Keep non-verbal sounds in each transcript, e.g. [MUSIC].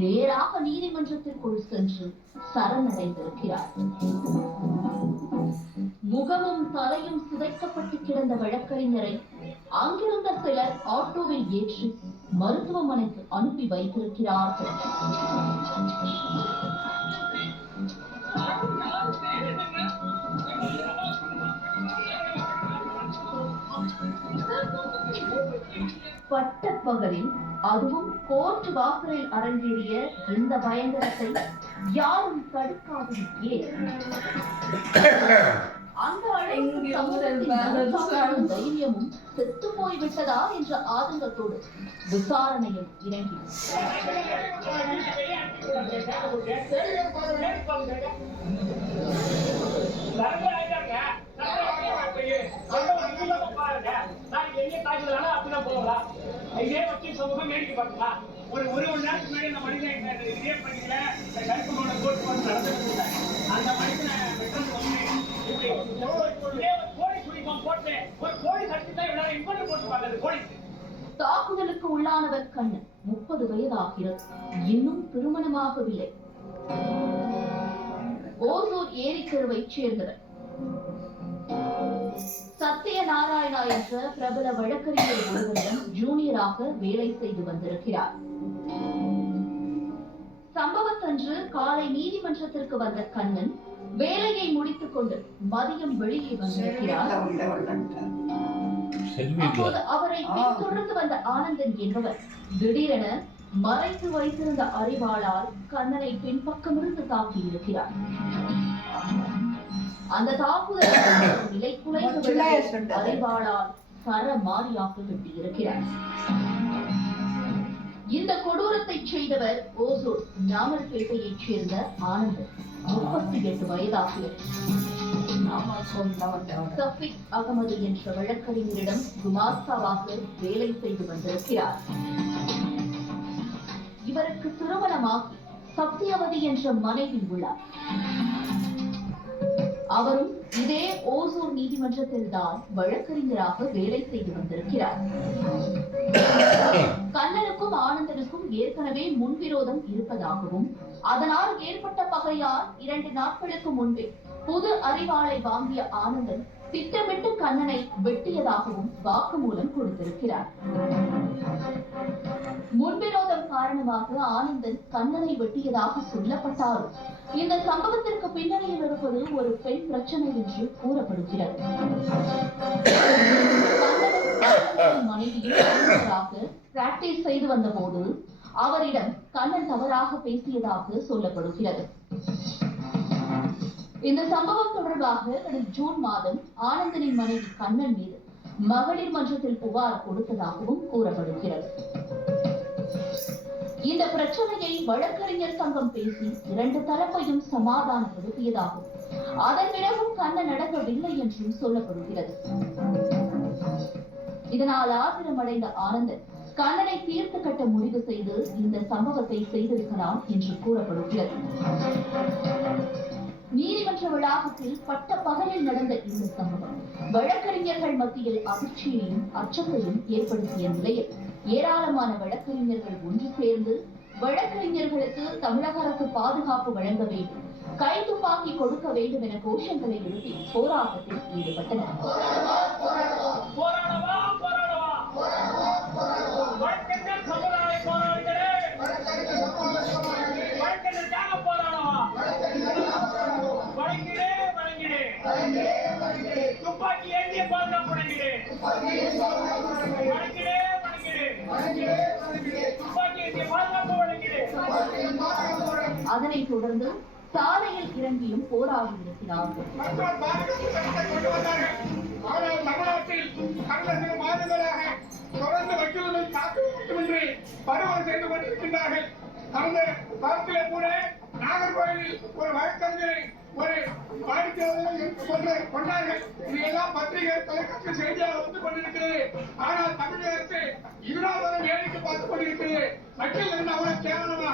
நேராக நீதிமன்றத்திற்குள் சென்று சரணடைந்திருக்கிறார் முகமும் தலையும் சிதைக்கப்பட்டு கிடந்த வழக்கறிஞரை அங்கிருந்த சிலர் ஆட்டோவில் ஏற்றி மருத்துவமனைக்கு அனுப்பி வைத்திருக்கிறார்கள். பட்டப்பகலில் அதுவும் கோர்ட் வாசலில் அரங்கேறிய இந்த பயங்கரத்தை யாரும் தடுக்காது அந்த மனச்சாட்சியும் தைரியமும் செத்து போய் விட்டதா என்ற ஆதங்கத்தோடு விசாரணையில் இதே வச்சு சமூகம் வேடிக்கை இறங்கி ஒரு ஒரு மணி நேரத்துக்கு முன்னாடி அந்த மனிதன் இதே? பண்ணிக்கல இந்த கருப்பு மோட போட்டு வந்து நடந்துட்டு அந்த மனிதனை கோழி சுழிப்பம் போட்டு ஒரு கோழி கட்டி தான் எல்லாரும் இம்பட்டு போட்டு பார்க்கறது கோழி தாக்குதலுக்கு உள்ளானவர் கண்ணன். முப்பது வயதாகிறது. இன்னும் திருமணமாகவில்லை. ஓசூர் ஏரிக்கருவை சேர்ந்தவர். சத்யநாராயணா என்ற பிரபல வழக்கறிஞர் ஒருவரிடம் ஜூனியராக வேலை செய்து வந்திருக்கிறார். சம்பவத்தன்று காலை நீதிமன்றத்திற்கு வந்த கண்ணன் வேலையை முடித்துக் கொண்டு மதியம் வெளியே வந்திருக்கிறார். அப்போது அவரை பின்தொடர்ந்து வந்த ஆனந்தன் என்பவர் திடீரென மறைத்து வைத்திருந்த அறிவாளால் கண்ணனை பின்பக்கமிருந்து தாக்கியிருக்கிறார். அந்த தாக்குதல் [COUGHS] விழுந்து அறிவாளால் சரமாரியாக வெட்டியிருக்கிறார் இந்த கொடூரத்தை செய்தவர் ஓசூர் நாமல்பேட்டையைச் சேர்ந்த ஆனந்தன். முப்பத்தி எட்டு வயதாகியவர் சஃபிக் அகமது என்ற வழக்கறிஞரிடம் குமாஸ்தாவாக வேலை செய்து வந்திருக்கிறார். இவருக்கு திருமணமாகி சத்தியவதி என்ற மனைவி உள்ளார். அவரும் இதே ஓசூர் நீதிமன்றத்தில் தான் வழக்கறிஞராக வேலை செய்து வந்திருக்கிறார். கண்ணனுக்கும் ஆனந்தனுக்கும் ஏற்கனவே முன்விரோதம் இருப்பதாகவும் அதனால் ஏற்பட்ட பகையால் இரண்டு நாட்களுக்கு முன்பே புது அறிவாளை வாங்கிய ஆனந்தன் திட்டமிட்டு கண்ணனை வெட்டியதாகவும் வாக்குமூலம் கொடுத்திருக்கிறார். முன்விரோதம் காரணமாக ஆனந்தன் கண்ணனை வெட்டியதாக சொல்லப்பட்டாலும் இந்த சம்பவத்திற்கு பின்னணியில் இருப்பது ஒரு பெண் பிரச்சனை என்று கூறப்படுகிறது. மனைவியும் பிராக்டிஸ் செய்து வந்தபோது அவரிடம் கண்ணன் தவறாக பேசியதாக சொல்லப்படுகிறது. இந்த சம்பவம் தொடர்பாக ஜூன் மாதம் ஆனந்தனின் மனைவி கண்ணன் மீது மகளிர் மன்றத்தில் புகார் கொடுத்ததாகவும் கூறப்படுகிறது. இந்த பிரச்சனையை வழக்கறிஞர் சங்கம் பேசி இரண்டு தரப்பையும் சமாதானப்படுத்தியதாகும். அதன் பிறகும் கண்ண நடக்கவில்லை என்றும் சொல்லப்படுகிறது. இதனால் ஆத்திரமடைந்த ஆனந்தன் கண்ணனை தீர்த்து கட்ட முடிவு செய்து இந்த சம்பவத்தை செய்திருக்கலாம் என்று கூறப்படுகிறது. நீதிமன்ற வளாகத்தில் பட்ட பகலில் நடந்த இந்த சம்பவம் வழக்கறிஞர்கள் மத்தியில் அதிர்ச்சியையும் அச்சத்தையும் ஏற்படுத்திய நிலையில் ஏராளமான வழக்கறிஞர்கள் ஒன்று சேர்ந்து வழக்கறிஞர்களுக்கு தமிழக அரசு பாதுகாப்பு வழங்க வேண்டும் கை துப்பாக்கி கொடுக்க வேண்டும் என கோஷங்களை எழுப்பி போராட்டத்தில் ஈடுபட்டனர். துப்பாக்கி ஏந்திய பாதுகாப்பு அதனைத் தொடர்ந்து சாலையில் இறங்கியும் போராடி இருக்கிறார்கள் ஆனால் தமிழ்நாட்டில் கடந்த சில மாதங்களாக தொடர்ந்து வக்கீல்களை காக்க மட்டுமின்றி பருவம் செய்து கொண்டிருக்கின்றார்கள் கடந்த காலத்திலே கூட நாகர்கோவிலில் ஒரு வழக்கறிஞரை ஒரு வாடிக்கையாளர்கள் கொண்டார்கள் இதையெல்லாம் பத்திரிகை தொலைக்காட்சி செய்தியாக வந்து கொண்டிருக்கிறது ஆனால் தமிழக அரசு இதனால் வரை வேடிக்கை பார்த்துக் கொண்டிருக்கிறது வக்கீல் என்ன அவ்வளவு கேவலமா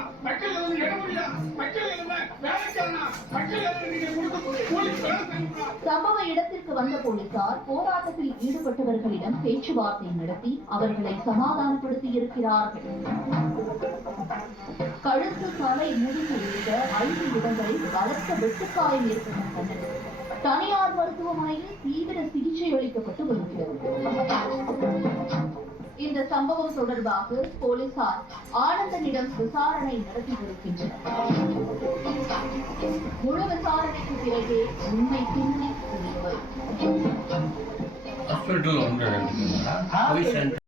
சம்பவ இடத்திற்கு வந்த போலீசார் போராட்டத்தில் ஈடுபட்டவர்களிடம் பேச்சுவார்த்தை நடத்தி அவர்களை சமாதானப்படுத்தி இருக்கிறார்கள் கழுத்து சலை தலை முதுகு உள்ளிட்ட ஐந்து இடங்களில் பலத்த வெட்டுக்காயம் ஏற்பட்டுள்ளது தனியார் மருத்துவமனையில் தீவிர சிகிச்சை அளிக்கப்பட்டு வருகிறது. இந்த சம்பவம் தொடர்பாக போலீசார் ஆனந்தனிடம் விசாரணை நடத்தி வருகின்றனர். After the longer.